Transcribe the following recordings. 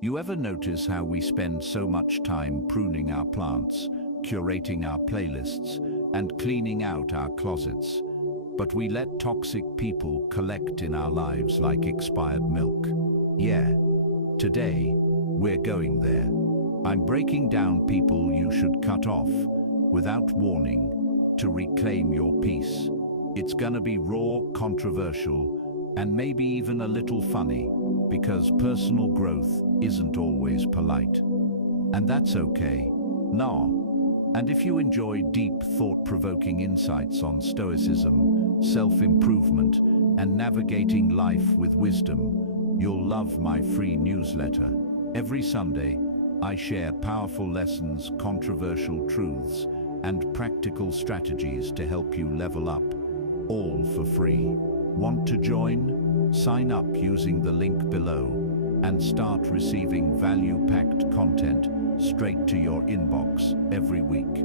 You ever notice how we spend so much time pruning our plants, curating our playlists, and cleaning out our closets, but we let toxic people collect in our lives like expired milk? Yeah, today, we're going there. I'm breaking down people you should cut off, without warning, to reclaim your peace. It's gonna be raw, controversial, and maybe even a little funny, because personal growth isn't always polite. And that's okay. Nah. And if you enjoy deep, thought-provoking insights on Stoicism, self-improvement, and navigating life with wisdom, you'll love my free newsletter. Every Sunday, I share powerful lessons, controversial truths, and practical strategies to help you level up, all for free. Want to join? Sign up using the link below and start receiving value-packed content straight to your inbox every week.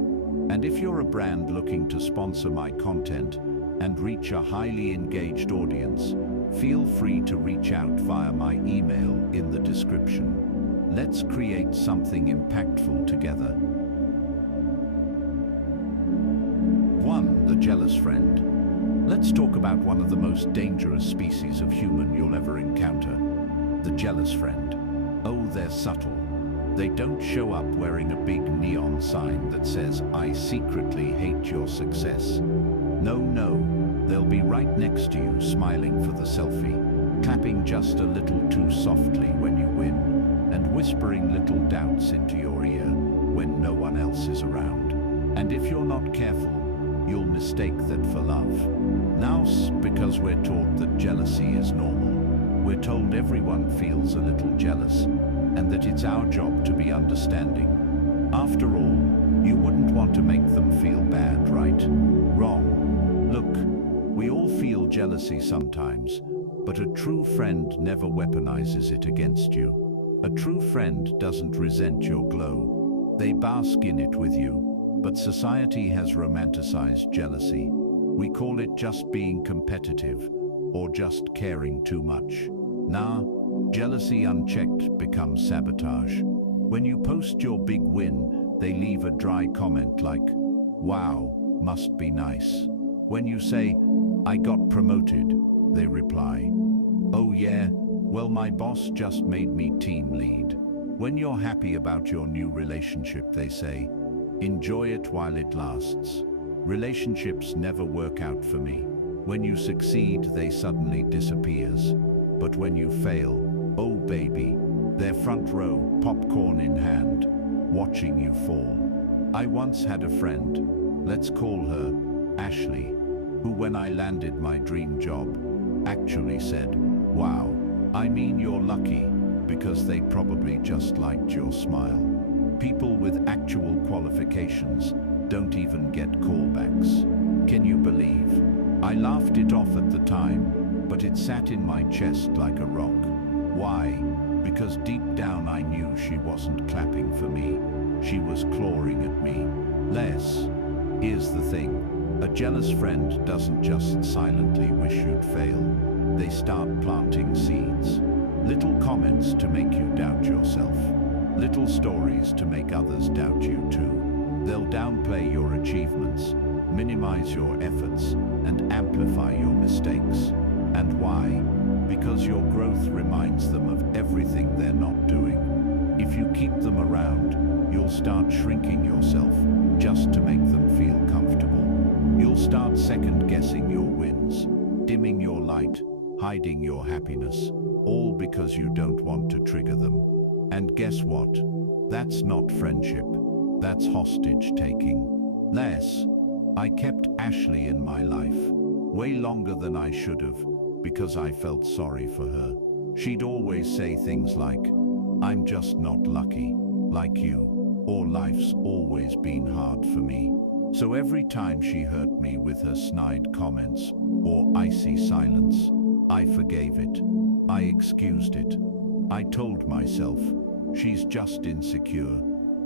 And if you're a brand looking to sponsor my content and reach a highly engaged audience, feel free to reach out via my email in the description. Let's create something impactful together. 1. The jealous friend. Let's talk about one of the most dangerous species of human you'll ever encounter, the jealous friend. Oh, they're subtle. They don't show up wearing a big neon sign that says, "I secretly hate your success." No, they'll be right next to you, smiling for the selfie, clapping just a little too softly when you win, and whispering little doubts into your ear when no one else is around. And if you're not careful, you'll mistake that for love. Now, because we're taught that jealousy is normal, we're told everyone feels a little jealous, and that it's our job to be understanding. After all, you wouldn't want to make them feel bad, right? Wrong. Look, we all feel jealousy sometimes, but a true friend never weaponizes it against you. A true friend doesn't resent your glow. They bask in it with you, but society has romanticized jealousy. We call it just being competitive, or just caring too much. Nah, jealousy unchecked becomes sabotage. When you post your big win, they leave a dry comment like, "Wow, must be nice." When you say, "I got promoted," they reply, "Oh yeah, well my boss just made me team lead." When you're happy about your new relationship, they say, "Enjoy it while it lasts." Relationships never work out for me. When you succeed, they suddenly disappears. But when you fail, oh baby, they're front row, popcorn in hand, watching you fall. I once had a friend, let's call her Ashley, who when I landed my dream job, actually said, "Wow, I mean you're lucky," because they probably just liked your smile. People with actual qualifications don't even get callbacks. Can you believe? I laughed it off at the time, but it sat in my chest like a rock. Why? Because deep down I knew she wasn't clapping for me. She was clawing at me. Here's the thing. A jealous friend doesn't just silently wish you'd fail. They start planting seeds. Little comments to make you doubt yourself. Little stories to make others doubt you too. They'll downplay your achievements, minimize your efforts, and amplify your mistakes. And why? Because your growth reminds them of everything they're not doing. If you keep them around, you'll start shrinking yourself just to make them feel comfortable. You'll start second-guessing your wins, dimming your light, hiding your happiness, all because you don't want to trigger them. And guess what? That's not friendship. That's hostage-taking. I kept Ashley in my life, way longer than I should have, because I felt sorry for her. She'd always say things like, "I'm just not lucky, like you," or "Life's always been hard for me." So every time she hurt me with her snide comments or icy silence, I forgave it. I excused it. I told myself, she's just insecure.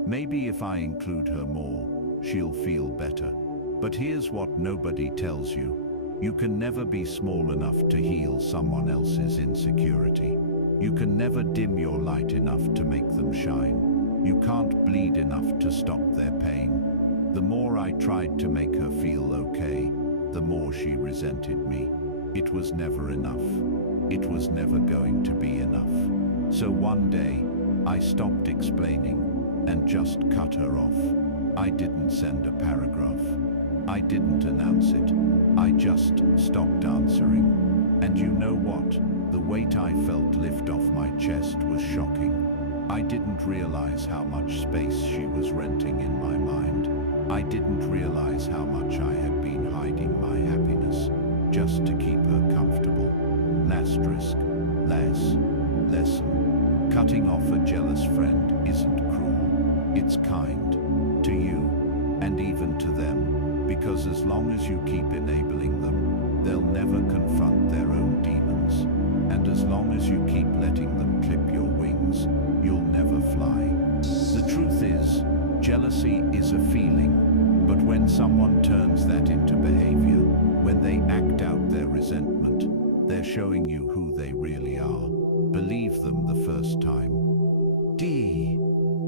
Maybe if I include her more, she'll feel better. But here's what nobody tells you. You can never be small enough to heal someone else's insecurity. You can never dim your light enough to bleed enough to stop their pain. The more I tried to make her feel okay, the more she resented me. It was never enough. It was never going to be enough. So one day, I stopped explaining and just cut her off. I didn't send a paragraph. I didn't announce it. I just stopped answering. And you know what? The weight I felt lift off my chest was shocking. I didn't realize how much space she was renting in my mind. I didn't realize how much I had been hiding my happiness just to keep her comfortable. Asterisk, lesson. Cutting off a jealous friend isn't cruel. It's kind to you and even to them, because as long as you keep enabling them, they'll never confront their own demons. And as long as you keep letting them clip your wings, you'll never fly. The truth is, jealousy is a feeling, but when someone turns that into behavior, when they act out their resentment, they're showing you who they really are. Believe them the first time.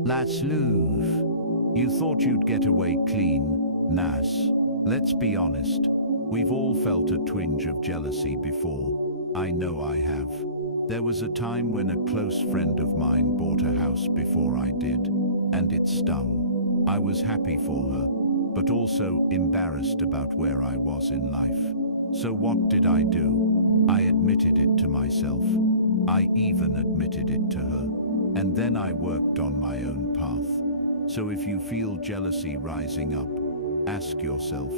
Let's move. You thought you'd get away clean, Nas. Let's be honest. We've all felt a twinge of jealousy before. I know I have. There was a time when a close friend of mine bought a house before I did, and it stung. I was happy for her, but also embarrassed about where I was in life. So what did I do? I admitted it to myself. I even admitted it to her. And then I worked on my own path. So if you feel jealousy rising up, ask yourself,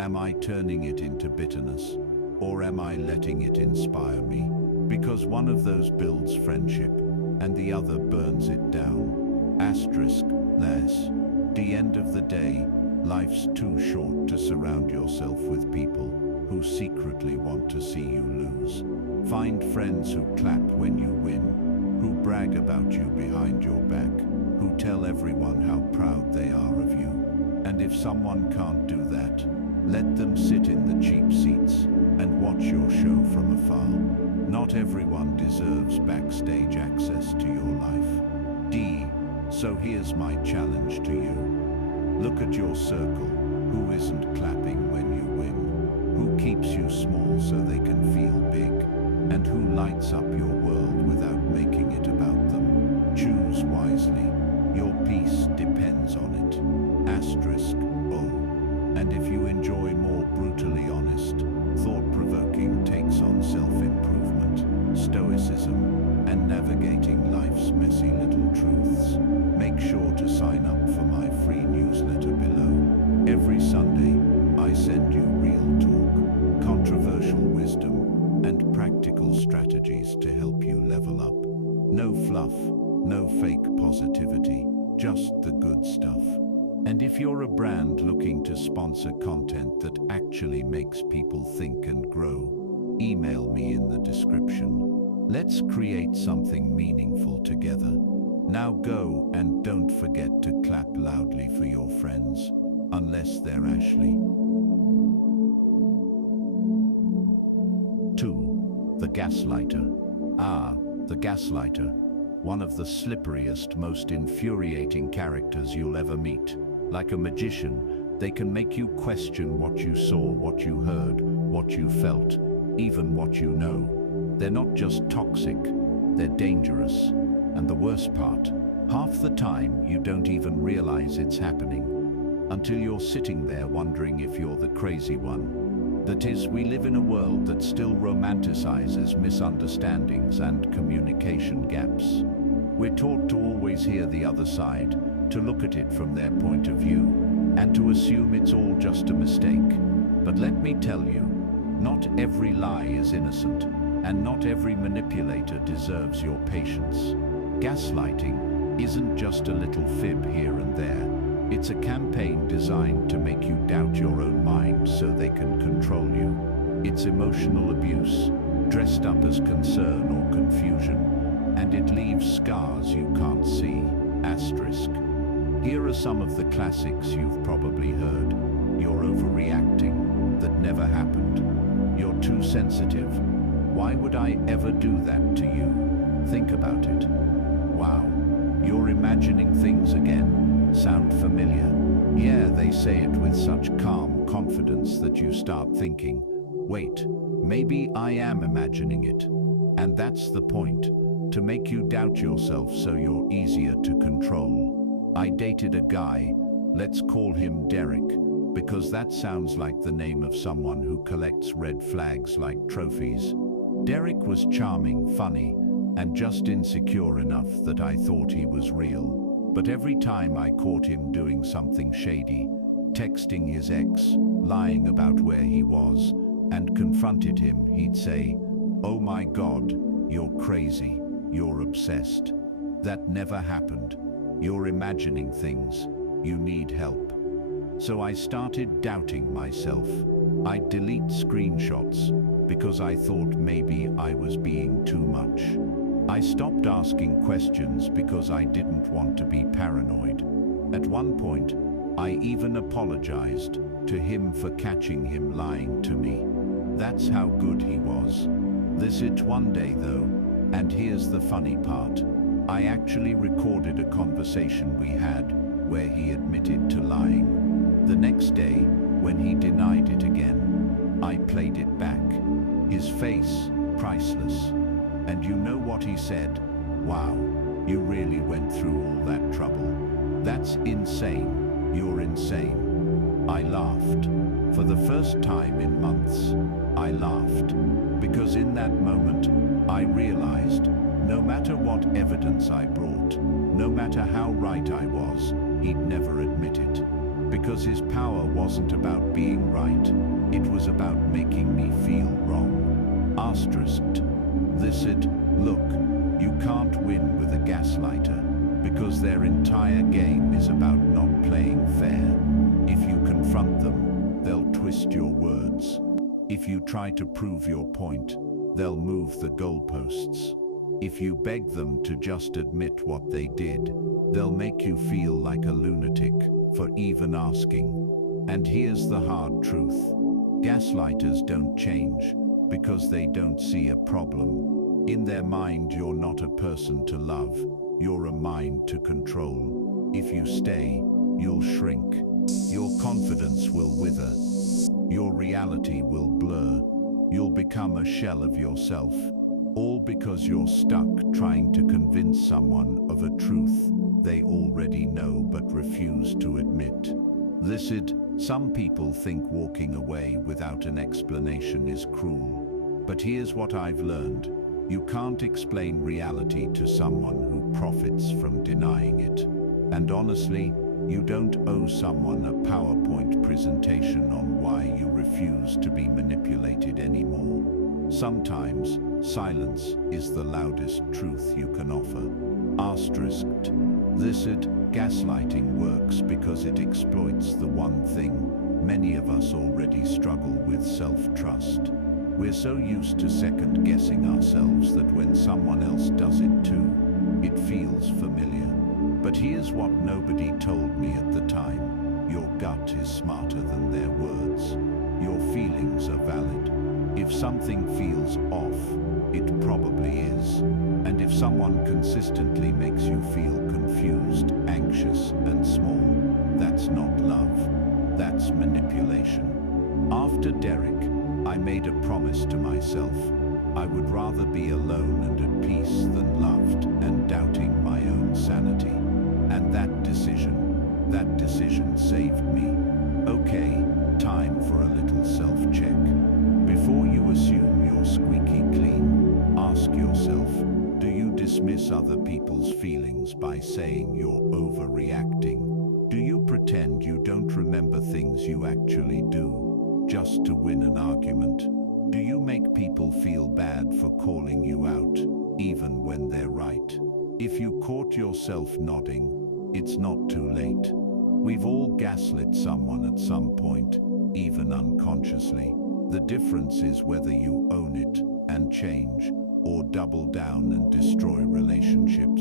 am I turning it into bitterness? Or am I letting it inspire me? Because one of those builds friendship, and the other burns it down. Asterisk, less. The end of the day, life's too short to surround yourself with people who secretly want to see you lose. Find friends who clap when you win, who brag about you behind your back, who tell everyone how proud they are of you. And if someone can't do that, let them sit in the cheap seats and watch your show from afar. Not everyone deserves backstage access to your life. So here's my challenge to you. Look at your circle. Who isn't clapping when you win? Who keeps you small so they can feel big? And who lights up your world without making it about them? Choose wisely. Your peace depends on it. Asterisk, oh. And if you enjoy more brutally honest, thought-provoking takes on self-improvement, stoicism, and navigating life's messy little truths, make sure to sign up for my free newsletter below. Every Sunday, I send you real talk, controversial wisdom, and practical strategies to help you level up. No fluff, no fake positivity, just the good stuff. And if you're a brand looking to sponsor content that actually makes people think and grow, email me in the description. Let's create something meaningful together. Now go and don't forget to clap loudly for your friends, unless they're Ashley. 2. The gaslighter. The gaslighter. One of the slipperiest, most infuriating characters you'll ever meet. Like a magician, they can make you question what you saw, what you heard, what you felt, even what you know. They're not just toxic, they're dangerous. And the worst part, half the time you don't even realize it's happening, until you're sitting there wondering if you're the crazy one. That is, we live in a world that still romanticizes misunderstandings and communication gaps. We're taught to always hear the other side, to look at it from their point of view, and to assume it's all just a mistake. But let me tell you, not every lie is innocent, and not every manipulator deserves your patience. Gaslighting isn't just a little fib here and there. It's a campaign designed to make you doubt your own mind so they can control you. It's emotional abuse, dressed up as concern or confusion, and it leaves scars you can't see. Asterisk. Here are some of the classics you've probably heard. You're overreacting. That never happened. You're too sensitive. Why would I ever do that to you? Think about it. Wow, you're imagining things again. sound familiar? Yeah, they say it with such calm confidence that you start thinking, wait, maybe I am imagining it. And that's the point, to make you doubt yourself so you're easier to control. I dated a guy, let's call him Derek, because that sounds like the name of someone who collects red flags like trophies. Derek was charming, funny, and just insecure enough that I thought he was real. But every time I caught him doing something shady, texting his ex, lying about where he was, and confronted him, he'd say, "Oh my God, you're crazy, you're obsessed. That never happened. You're imagining things. You need help." So I started doubting myself. I'd delete screenshots because I thought maybe I was being too much. I stopped asking questions because I didn't want to be paranoid. At one point, I even apologized to him for catching him lying to me. That's how good he was. This it one day though, and here's the funny part. I actually recorded a conversation we had where he admitted to lying. The next day, when he denied it again, I played it back. His face, priceless. And you know what he said? "Wow, you really went through all that trouble. That's insane. You're insane." I laughed. For the first time in months, I laughed. Because in that moment, I realized, no matter what evidence I brought, no matter how right I was, he'd never admit it. Because his power wasn't about being right, it was about making me feel wrong. Asterisked. This it, look, you can't win with a gaslighter, because their entire game is about not playing fair. If you confront them, they'll twist your words. If you try to prove your point, they'll move the goalposts. If you beg them to just admit what they did, they'll make you feel like a lunatic for even asking. And here's the hard truth. Gaslighters don't change because they don't see a problem. In their mind, you're not a person to love, you're a mind to control. If you stay, you'll shrink. Your confidence will wither. Your reality will blur. You'll become a shell of yourself, all because you're stuck trying to convince someone of a truth they already know but refuse to admit. Some people think walking away without an explanation is cruel. But here's what I've learned. You can't explain reality to someone who profits from denying it. And honestly, you don't owe someone a PowerPoint presentation on why you refuse to be manipulated anymore. Sometimes, silence is the loudest truth you can offer. Asterisked. Gaslighting works because it exploits the one thing many of us already struggle with: self-trust. We're so used to second-guessing ourselves that when someone else does it too, it feels familiar. But here's what nobody told me at the time. Your gut is smarter than their words. Your feelings are valid. If something feels off, it probably is. And if someone consistently makes you feel confused, anxious, and small, that's not love. That's manipulation. After Derek, I made a promise to myself. I would rather be alone and at peace than loved and doubting my own sanity. And that decision saved me. Okay, time for a little self-check. Before you assume you're squeaky clean, ask yourself, do you dismiss other people's feelings by saying you're overreacting? Do you pretend you don't remember things you actually do, just to win an argument? Do you make people feel bad for calling you out, even when they're right? If you caught yourself nodding, it's not too late. We've all gaslit someone at some point, even unconsciously. The difference is whether you own it and change, or double down and destroy relationships.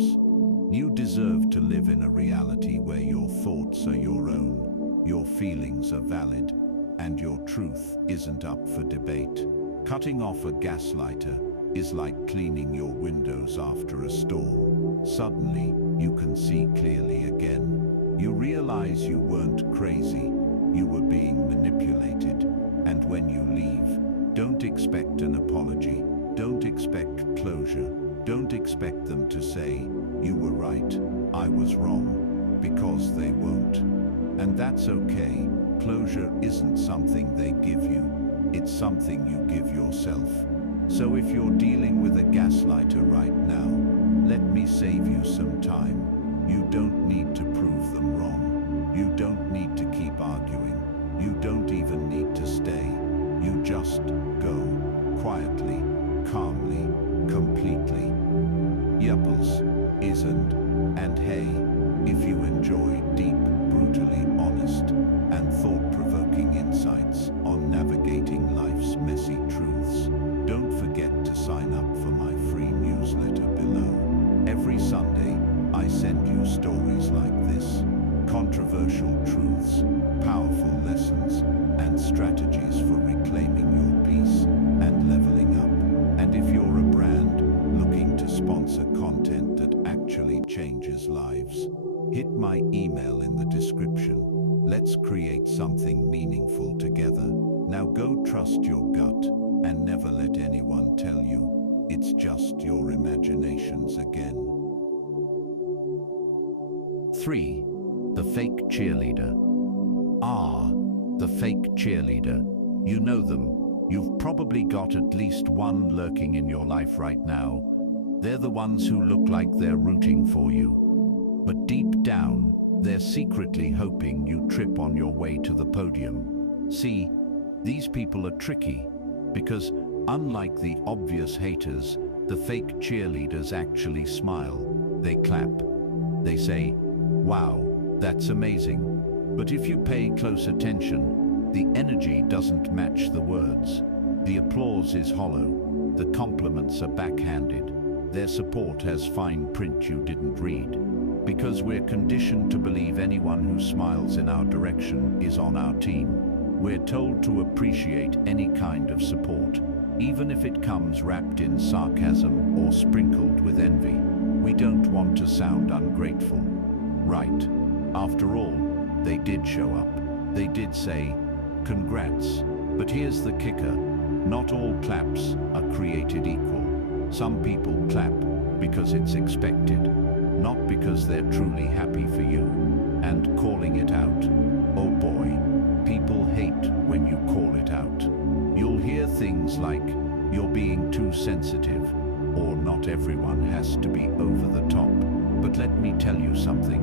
You deserve to live in a reality where your thoughts are your own, your feelings are valid, and your truth isn't up for debate. Cutting off a gaslighter is like cleaning your windows after a storm. Suddenly, you can see clearly again. You realize you weren't crazy, you were being manipulated. And when you leave, don't expect an apology, don't expect closure, don't expect them to say, "You were right, I was wrong," because they won't. And that's okay. Closure isn't something they give you, it's something you give yourself. So if you're dealing with a gaslighter right now, let me save you some time. You don't need to prove them wrong. You don't need to keep arguing. You don't even need to stay. You just go, quietly, calmly, completely. Yupples, isn't, and hey, if you enjoy deep, brutally honest, and thought-provoking insights on navigating life's messy truths, don't forget to sign up for my free newsletter below. Every Sunday, I send you stories like this, controversial truths, powerful lessons, and strategies for reclaiming your peace and leveling up. And if you're a brand looking to sponsor content that actually changes lives, hit my email in the description. Let's create something meaningful together. Now go trust your gut and never let anyone tell you it's just your imaginations again. 3. The fake cheerleader. Ah, the fake cheerleader. You know them. You've probably got at least one lurking in your life right now. They're the ones who look like they're rooting for you. But deep down, they're secretly hoping you trip on your way to the podium. See, these people are tricky, because unlike the obvious haters, the fake cheerleaders actually smile. They clap. They say, "Wow, that's amazing." But if you pay close attention, the energy doesn't match the words. The applause is hollow. The compliments are backhanded. Their support has fine print you didn't read. Because we're conditioned to believe anyone who smiles in our direction is on our team. We're told to appreciate any kind of support, even if it comes wrapped in sarcasm or sprinkled with envy. We don't want to sound ungrateful. Right. After all, they did show up. They did say, "Congrats." But here's the kicker. Not all claps are created equal. Some people clap because it's expected, not because they're truly happy for you. And calling it out, oh boy, people hate when you call it out. You'll hear things like, "You're being too sensitive," or "Not everyone has to be over the top." But let me tell you something.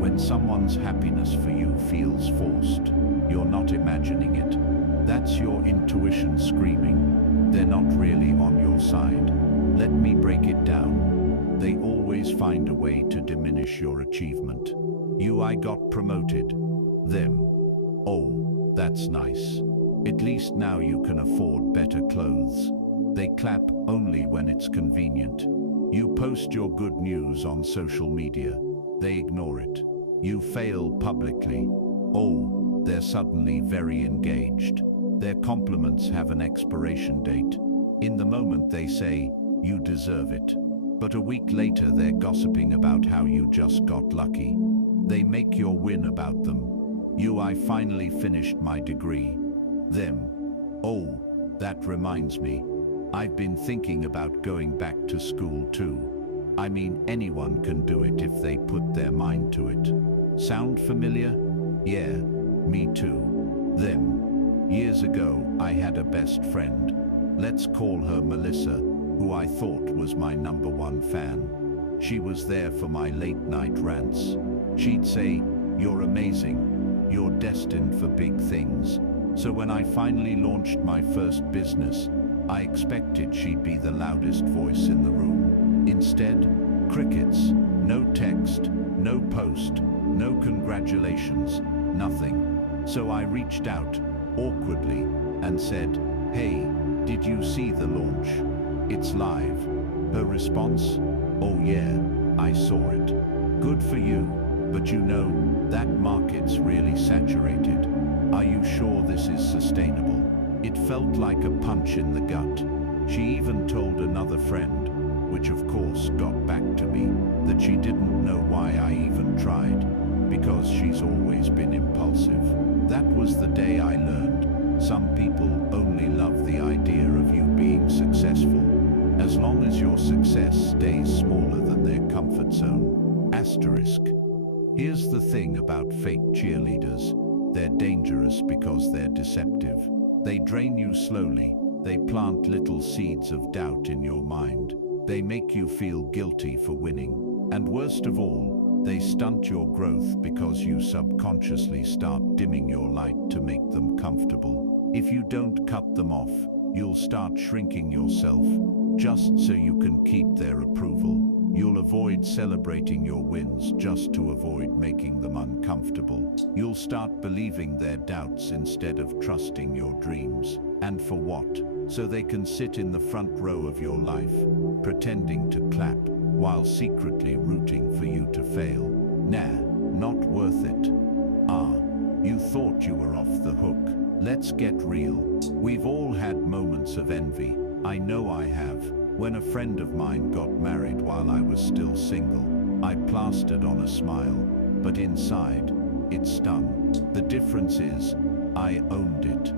When someone's happiness for you feels forced, you're not imagining it. That's your intuition screaming. They're not really on your side. Let me break it down. They always find a way to diminish your achievement. I got promoted. Them. Oh, that's nice. At least now you can afford better clothes. They clap only when it's convenient. You post your good news on social media. They ignore it. You fail publicly. Oh, they're suddenly very engaged. Their compliments have an expiration date. In the moment they say, "You deserve it." But a week later they're gossiping about how you just got lucky. They make your win about them. I finally finished my degree. Them. Oh, that reminds me. I've been thinking about going back to school too. I mean, anyone can do it if they put their mind to it. Sound familiar? Yeah, me too. Them. Years ago, I had a best friend. Let's call her Melissa, who I thought was my #1 fan. She was there for my late-night rants. She'd say, "You're amazing. You're destined for big things." So when I finally launched my first business, I expected she'd be the loudest voice in the room. Instead, crickets. No text, no post, no congratulations, nothing. So I reached out, awkwardly, and said, "Hey, did you see the launch? It's live." Her response? "Oh yeah, I saw it." "Good for you, but you know, that market's really saturated. Are you sure this is sustainable?" It felt like a punch in the gut. She even told another friend, which of course got back to me, that she didn't know why I even tried, because Asterisk. Here's the thing about fake cheerleaders. They're dangerous because they're deceptive. They drain you slowly. They plant little seeds of doubt in your mind. They make you feel guilty for winning. And worst of all, they stunt your growth because you subconsciously start dimming your light to make them comfortable. If you don't cut them off, you'll start shrinking yourself just so you can keep their approval. You'll avoid celebrating your wins just to avoid making them uncomfortable. You'll start believing their doubts instead of trusting your dreams. And for what? So they can sit in the front row of your life, pretending to clap while secretly rooting for you to fail. Nah, not worth it. Ah, you thought you were off the hook. Let's get real. We've all had moments of envy. I know I have. When a friend of mine got married while I was still single, I plastered on a smile, but inside, it stung. The difference is, I owned it.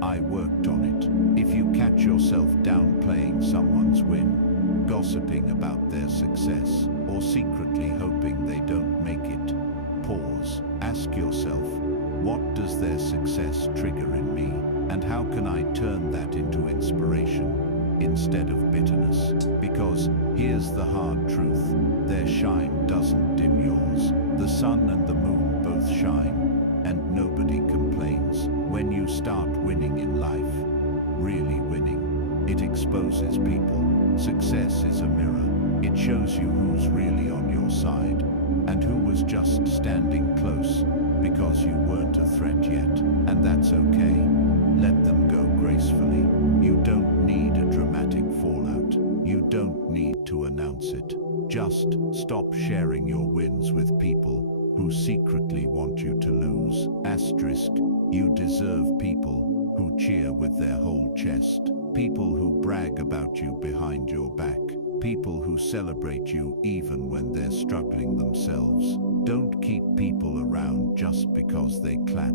I worked on it. If you catch yourself downplaying someone's win, gossiping about their success, or secretly hoping they don't make it, pause. Ask yourself, what does their success trigger in me? And how can I turn that into inspiration instead of bitterness? Because here's the hard truth, their shine doesn't dim yours. The sun and the moon both shine, and nobody complains. When you start winning in life, really winning, it exposes people. Success is a mirror. It shows you who's really on your side, and who was just standing close because you weren't a threat yet. And that's okay. Let them go gracefully. You don't need a dramatic fallout. You don't need to announce it. Just stop sharing your wins with people who secretly want you to lose. Asterisk. You deserve people who cheer with their whole chest. People who brag about you behind your back. People who celebrate you even when they're struggling themselves. Don't keep people around just because they clap.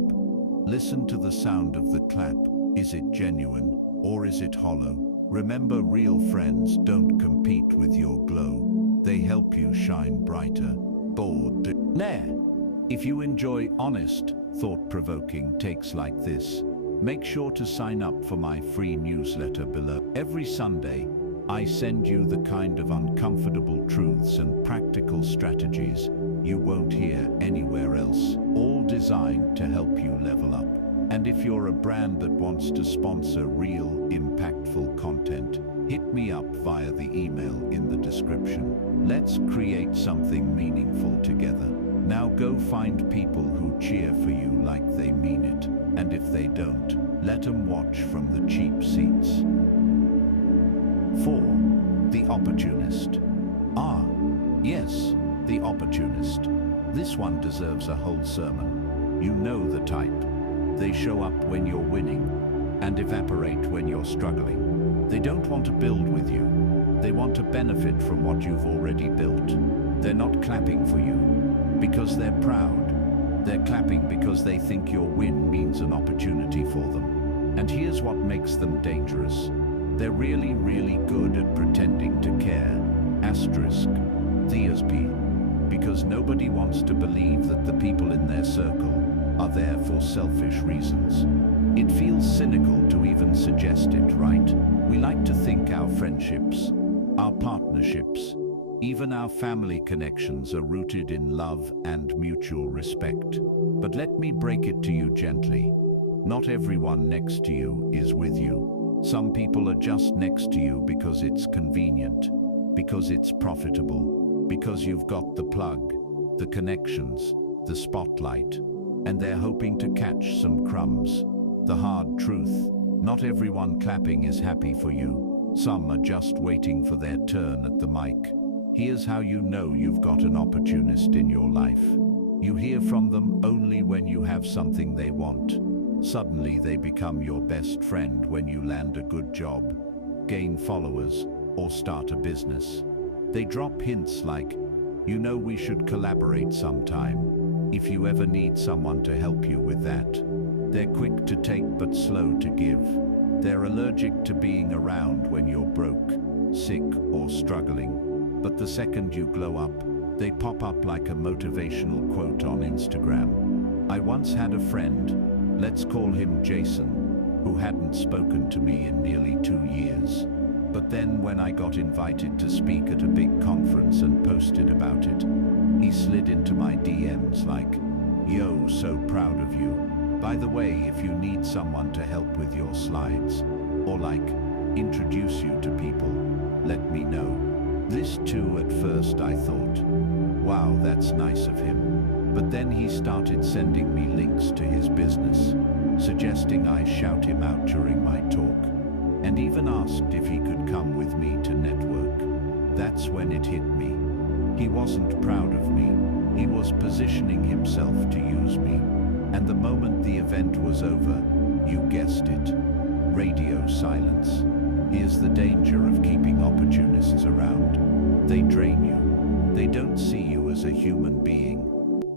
Listen to the sound of the clap. Is it genuine or is it hollow? Remember, real friends don't compete with your glow. They help you shine brighter. Bored. Nah. If you enjoy honest, thought-provoking takes like this, make sure to sign up for my free newsletter below. Every Sunday, I send you the kind of uncomfortable truths and practical strategies you won't hear anywhere else, all designed to help you level up. And if you're a brand that wants to sponsor real, impactful content, hit me up via the email in the description. Let's create something meaningful together. Now go find people who cheer for you like they mean it. And if they don't, let them watch from the cheap seats. 4. The opportunist. Ah, yes, the opportunist. This one deserves a whole sermon. You know the type. They show up when you're winning and evaporate when you're struggling. They don't want to build with you. They want to benefit from what you've already built. They're not clapping for you because they're proud. They're clapping because they think your win means an opportunity for them. And here's what makes them dangerous. They're really, really good at pretending to care. Asterisk. Theosp. Because nobody wants to believe that the people in their circle are there for selfish reasons. It feels cynical to even suggest it, right? We like to think our friendships, our partnerships, even our family connections are rooted in love and mutual respect. But let me break it to you gently. Not everyone next to you is with you. Some people are just next to you because it's convenient, because it's profitable, because you've got the plug, the connections, the spotlight, and they're hoping to catch some crumbs. The hard truth, not everyone clapping is happy for you. Some are just waiting for their turn at the mic. Here's how you know you've got an opportunist in your life. You hear from them only when you have something they want. Suddenly they become your best friend when you land a good job, gain followers, or start a business. They drop hints like, you know, we should collaborate sometime, if you ever need someone to help you with that. They're quick to take but slow to give. They're allergic to being around when you're broke, sick, or struggling. But the second you glow up, They pop up like a motivational quote on Instagram. I once had a friend, let's call him Jason, who hadn't spoken to me in nearly 2 years. But then when I got invited to speak at a big conference and posted about it, he slid into my DMs like, "Yo, so proud of you. By the way, if you need someone to help with your slides, or like, introduce you to people, let me know." This too, at first I thought, wow, that's nice of him. But then he started sending me links to his business, suggesting I shout him out during my talk, and even asked if he could come with me to network. That's when it hit me. He wasn't proud of me. He was positioning himself to use me. And the moment the event was over, you guessed it, radio silence. Here's the danger of keeping opportunists around. They drain you. They don't see you as a human being.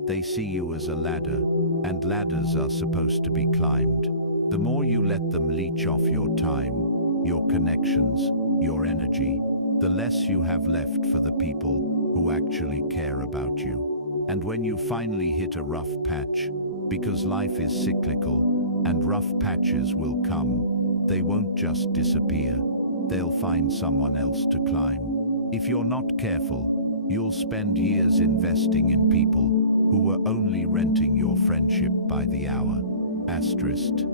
They see you as a ladder, and ladders are supposed to be climbed. The more you let them leech off your time, your connections, your energy, the less you have left for the people who actually care about you. And when you finally hit a rough patch, because life is cyclical and rough patches will come, they won't just disappear. They'll find someone else to climb. If you're not careful, you'll spend years investing in people who were only renting your friendship by the hour. Asterisk.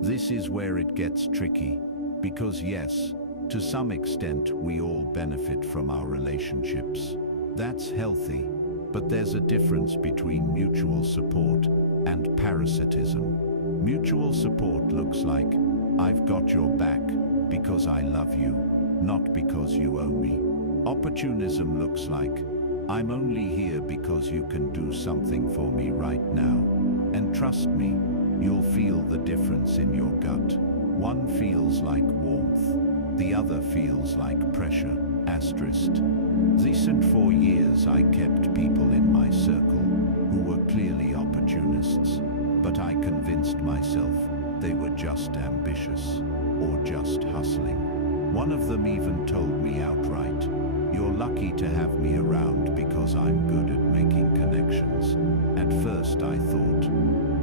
This is where it gets tricky, because yes, to some extent we all benefit from our relationships. That's healthy, but there's a difference between mutual support and parasitism. Mutual support looks like, I've got your back because I love you, not because you owe me. Opportunism looks like, I'm only here because you can do something for me right now. And trust me, you'll feel the difference in your gut. One feels like warmth, the other feels like pressure. Asterisk. Recent 4 years I kept people in my circle who were clearly opportunists, but I convinced myself they were just ambitious or just hustling. One of them even told me outright, "You're lucky to have me around because I'm good at making connections." At first I thought,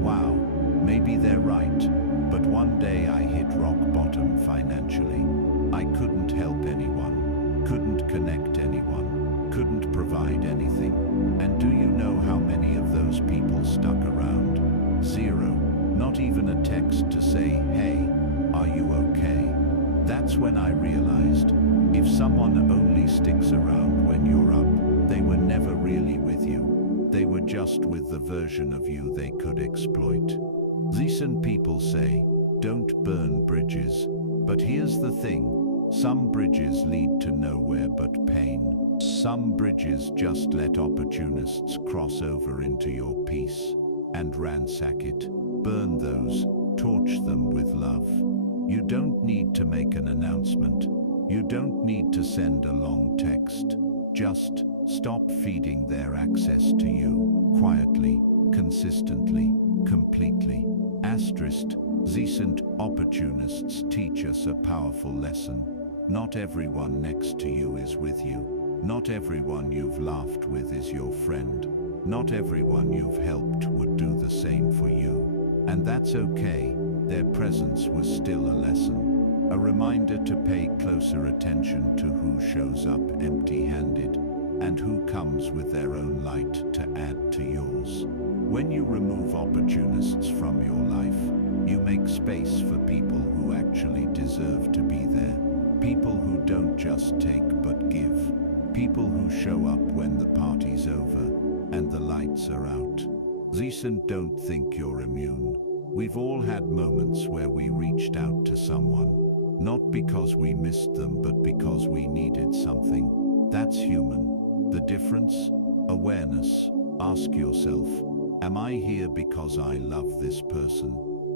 wow, maybe they're right, but one day I hit rock bottom financially. I couldn't help anyone, couldn't connect anyone, couldn't provide anything. And do you know how many of those people stuck around? 0. Not even a text to say, "Hey, are you okay?" That's when I realized, if someone only sticks around when you're up, they were never really with you. They were just with the version of you they could exploit. Recent people say, don't burn bridges. But here's the thing, some bridges lead to nowhere but pain. Some bridges just let opportunists cross over into your peace and ransack it. Burn those, torch them with love. You don't need to make an announcement. You don't need to send a long text. Just stop feeding their access to you, quietly, consistently, completely. Asterisk. Recent opportunists teach us a powerful lesson. Not everyone next to you is with you. Not everyone you've laughed with is your friend. Not everyone you've helped would do the same for you. And that's okay. Their presence was still a lesson. A reminder to pay closer attention to who shows up empty-handed and who comes with their own light to add to yours. When you remove opportunists from your life, you make space for people who actually deserve to be there. People who don't just take but give. People who show up when the party's over and the lights are out. Recent don't think you're immune. We've all had moments where we reached out to someone, not because we missed them but because we needed something. That's human. The difference? Awareness. Ask yourself, am I here because I love this person,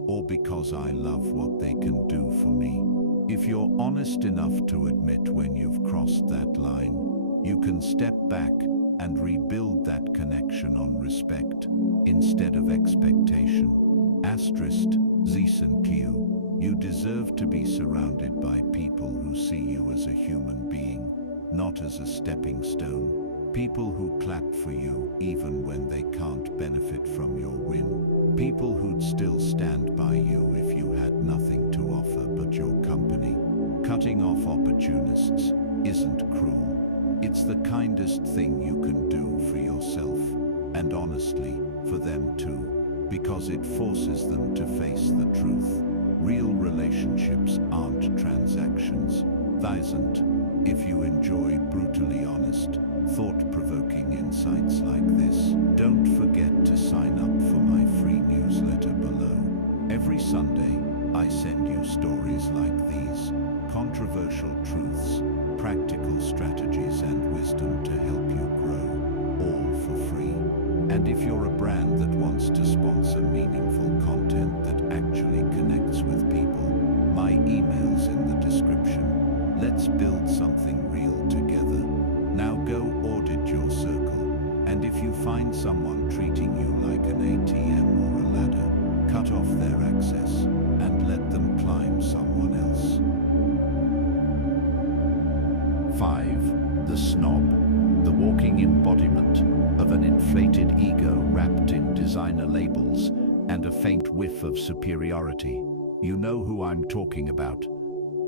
or because I love what they can do for me? If you're honest enough to admit when you've crossed that line, you can step back and rebuild that connection on respect instead of expectation. Asterisk. Recent you deserve to be surrounded by people who see you as a human being, not as a stepping stone. People who clap for you even when they can't benefit from your win. People who'd still stand by you if you had nothing to offer but your company. Cutting off opportunists isn't cruel. It's the kindest thing you can do for yourself, and honestly, for them too, because it forces them to face the truth. Real relationships aren't transactions. Thisn't. If you enjoy brutally honest, thought-provoking insights like this, don't forget to sign up for my free newsletter below. Every Sunday, I send you stories like these, controversial truths, practical strategies and wisdom to help you grow, all for free. And if you're a brand that wants to sponsor meaningful content that actually connects with people, my email's in the description. Let's build something real together. Now go audit your circle, and if you find someone treating you like an ATM or a ladder, cut off their access and let them climb someone else. 5. The snob, the walking embodiment of an inflated ego wrapped in designer labels and a faint whiff of superiority. You know who I'm talking about.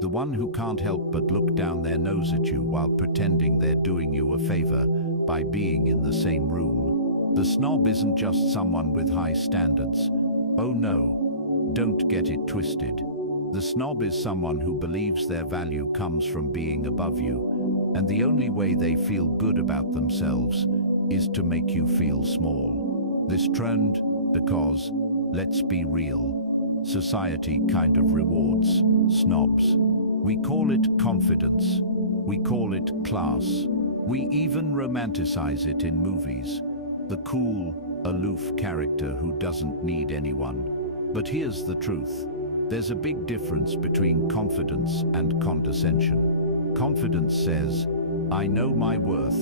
The one who can't help but look down their nose at you while pretending they're doing you a favor by being in the same room. The snob isn't just someone with high standards. Oh no, don't get it twisted. The snob is someone who believes their value comes from being above you, and the only way they feel good about themselves is to make you feel small. This trend because, let's be real, society kind of rewards snobs. We call it confidence. We call it class. We even romanticize it in movies. The cool, aloof character who doesn't need anyone. But here's the truth. There's a big difference between confidence and condescension. Confidence says, I know my worth,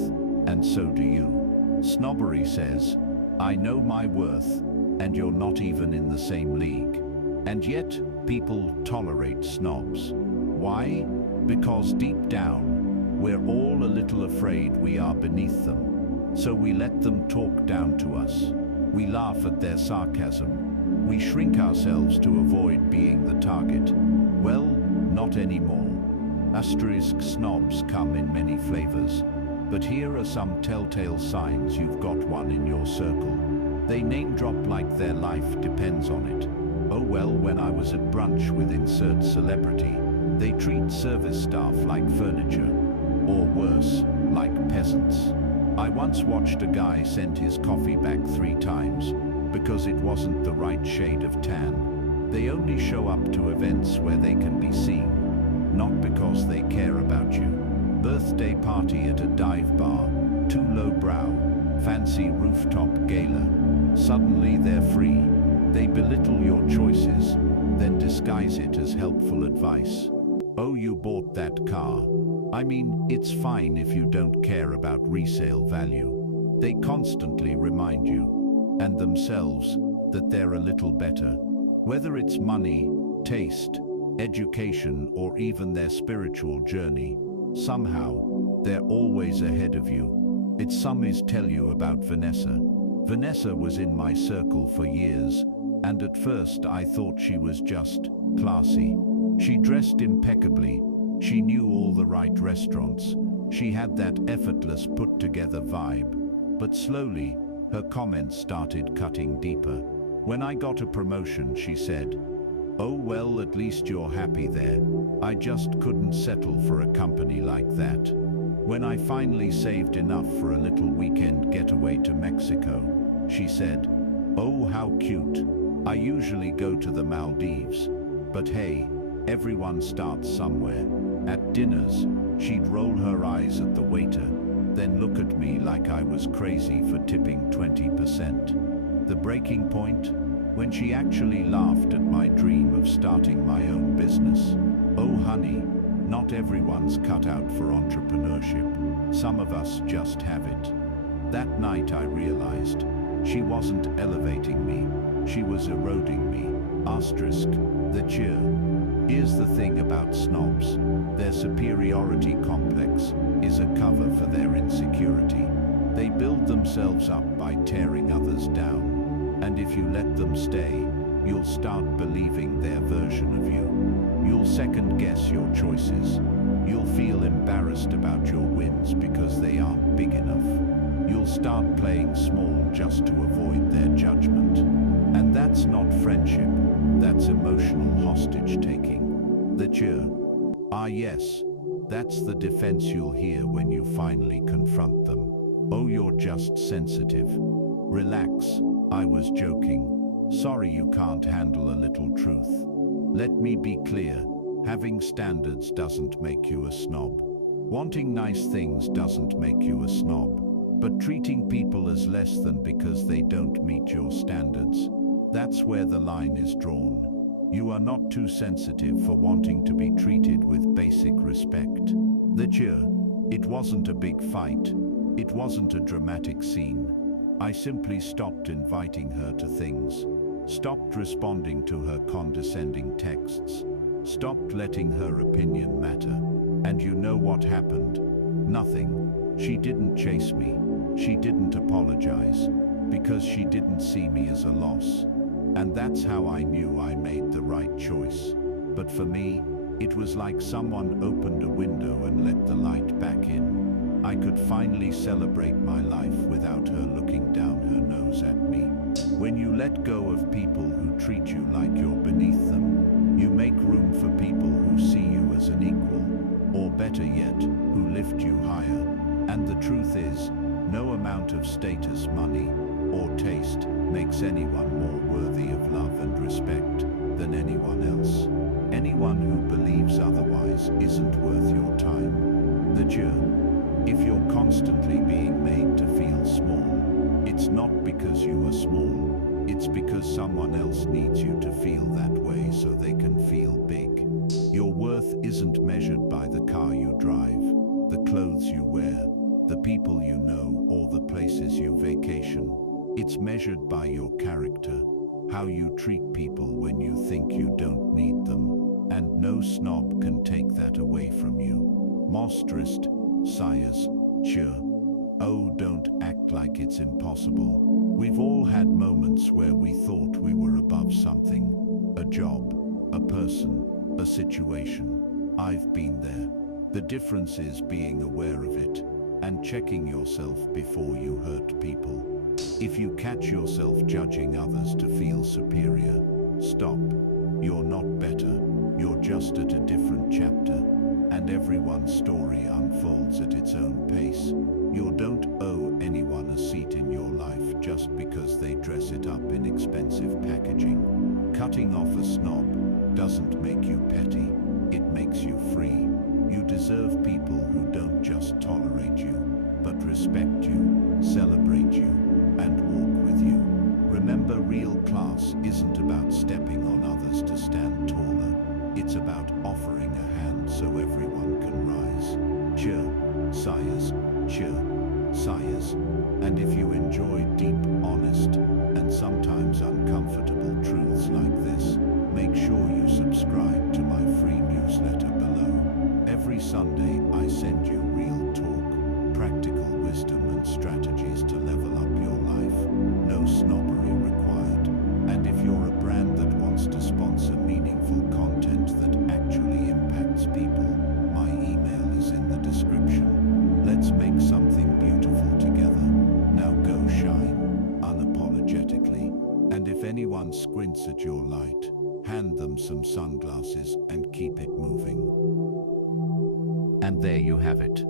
and so do you. Snobbery says, I know my worth, and you're not even in the same league. And yet, people tolerate snobs. Why? Because deep down, we're all a little afraid we are beneath them. So we let them talk down to us. We laugh at their sarcasm. We shrink ourselves to avoid being the target. Well, not anymore. Asterisk snobs come in many flavors. But here are some telltale signs you've got one in your circle. They name drop like their life depends on it. Oh well, when I was at brunch with insert celebrity, they treat service staff like furniture, or worse, like peasants. I once watched a guy send his coffee back 3 times because it wasn't the right shade of tan. They only show up to events where they can be seen, not because they care about you. Birthday party at a dive bar, too lowbrow, fancy rooftop gala. Suddenly they're free. They belittle your choices, then disguise it as helpful advice. Oh, you bought that car. I mean, it's fine if you don't care about resale value. They constantly remind you, and themselves, that they're a little better. Whether it's money, taste, education, or even their spiritual journey, somehow, they're always ahead of you. It's summies tell you about Vanessa. Vanessa was in my circle for years, and at first I thought she was just classy. She dressed impeccably, she knew all the right restaurants, she had that effortless put-together vibe. But slowly, her comments started cutting deeper. When I got a promotion, she said, "Oh well, at least you're happy there. I just couldn't settle for a company like that." When I finally saved enough for a little weekend getaway to Mexico, she said, "Oh, how cute. I usually go to the Maldives. But hey, everyone starts somewhere." At dinners, she'd roll her eyes at the waiter, then look at me like I was crazy for tipping 20%. The breaking point? When she actually laughed at my dream of starting my own business. Oh honey, not everyone's cut out for entrepreneurship. Some of us just have it. That night I realized she wasn't elevating me, she was eroding me. Asterisk, the cheer. Here's the thing about snobs. Their superiority complex is a cover for their insecurity. They build themselves up by tearing others down. And if you let them stay, you'll start believing their version of you. You'll second guess your choices. You'll feel embarrassed about your wins because they aren't big enough. You'll start playing small just to avoid their judgment. And that's not friendship, that's emotional hostage-taking. The cheer. Ah yes, that's the defense you'll hear when you finally confront them. Oh, you're just sensitive. Relax, I was joking. Sorry you can't handle a little truth. Let me be clear, having standards doesn't make you a snob. Wanting nice things doesn't make you a snob. But treating people as less than because they don't meet your standards, that's where the line is drawn. You are not too sensitive for wanting to be treated with basic respect. The cheer. It wasn't a big fight. It wasn't a dramatic scene. I simply stopped inviting her to things. Stopped responding to her condescending texts. Stopped letting her opinion matter. And you know what happened? Nothing. She didn't chase me. She didn't apologize. Because she didn't see me as a loss. And that's how I knew I made the right choice. But for me, it was like someone opened a window and let the light back in. I could finally celebrate my life without her looking down her nose at me. When you let go of people who treat you like you're beneath them, you make room for people who see you as an equal, or better yet, who lift you higher. And the truth is, no amount of status, money, or taste makes anyone more worthy of love and respect than anyone else. Anyone who believes otherwise isn't worth your time. The cheer. If you're constantly being made to feel small, it's not because you are small, it's because someone else needs you to feel that way so they can feel big. Your worth isn't measured by the car you drive, the clothes you wear, the people you know, or the places you vacation. It's measured by your character, how you treat people when you think you don't need them, and no snob can take that away from you. Mostrist, sires, cheer. Oh, don't act like it's impossible. We've all had moments where we thought we were above something, a job, a person, a situation. I've been there. The difference is being aware of it and checking yourself before you hurt people. If you catch yourself judging others to feel superior, stop. You're not better, you're just at a different chapter, and everyone's story unfolds at its own pace. You don't owe anyone a seat in your life just because they dress it up in expensive packaging. Cutting off a snob doesn't make you petty, it makes you free. You deserve people who don't just tolerate you, but respect you, celebrate you, and walk with you. Remember, real class isn't about stepping on others to stand taller. It's about offering a hand so everyone can rise. Cheer, sires, cheer, sires. And if you enjoy deep, honest, and sometimes uncomfortable truths like this, make sure you subscribe to my free newsletter below. Every Sunday, I send you real talk, practical wisdom and strategies to level up your life. No snobbery required. And if you're a brand that wants to sponsor meaningful content that actually impacts people, my email is in the description. Let's make something beautiful together. Now go shine, unapologetically. And if anyone squints at your light, hand them some sunglasses and keep it moving. And there you have it.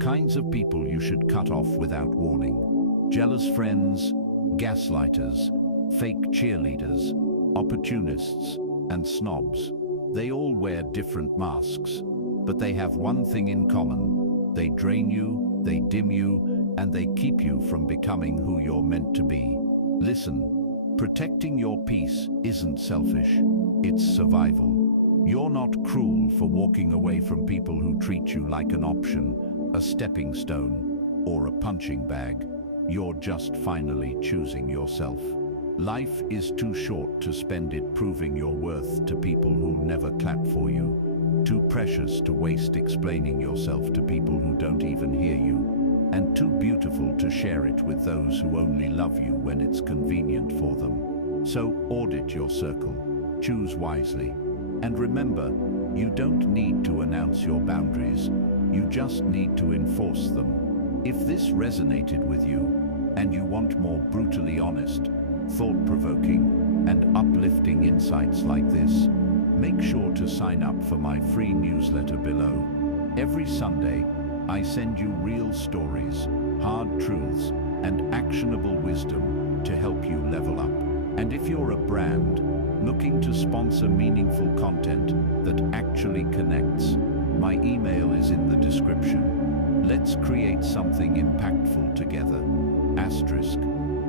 Kinds of people you should cut off without warning. Jealous friends, gaslighters, fake cheerleaders, opportunists, and snobs. They all wear different masks, but they have one thing in common. They drain you, they dim you, and they keep you from becoming who you're meant to be. Listen, protecting your peace isn't selfish, it's survival. You're not cruel for walking away from people who treat you like an option, a stepping stone, or a punching bag. You're just finally choosing yourself. Life is too short to spend it proving your worth to people who'll never clap for you. Too precious to waste explaining yourself to people who don't even hear you. and too beautiful to share it with those who only love you when it's convenient for them. So audit your circle, choose wisely, and remember, you don't need to announce your boundaries, you just need to enforce them. If this resonated with you, and you want more brutally honest, thought-provoking, and uplifting insights like this, make sure to sign up for my free newsletter below. Every Sunday, I send you real stories, hard truths, and actionable wisdom to help you level up. And if you're a brand looking to sponsor meaningful content that actually connects, my email is in the description. Let's create something impactful together. Asterisk.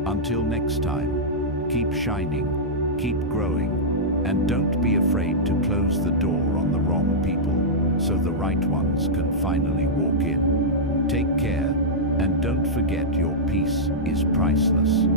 Until next time, keep shining, keep growing, and don't be afraid to close the door on the wrong people so the right ones can finally walk in. Take care, and don't forget your peace is priceless.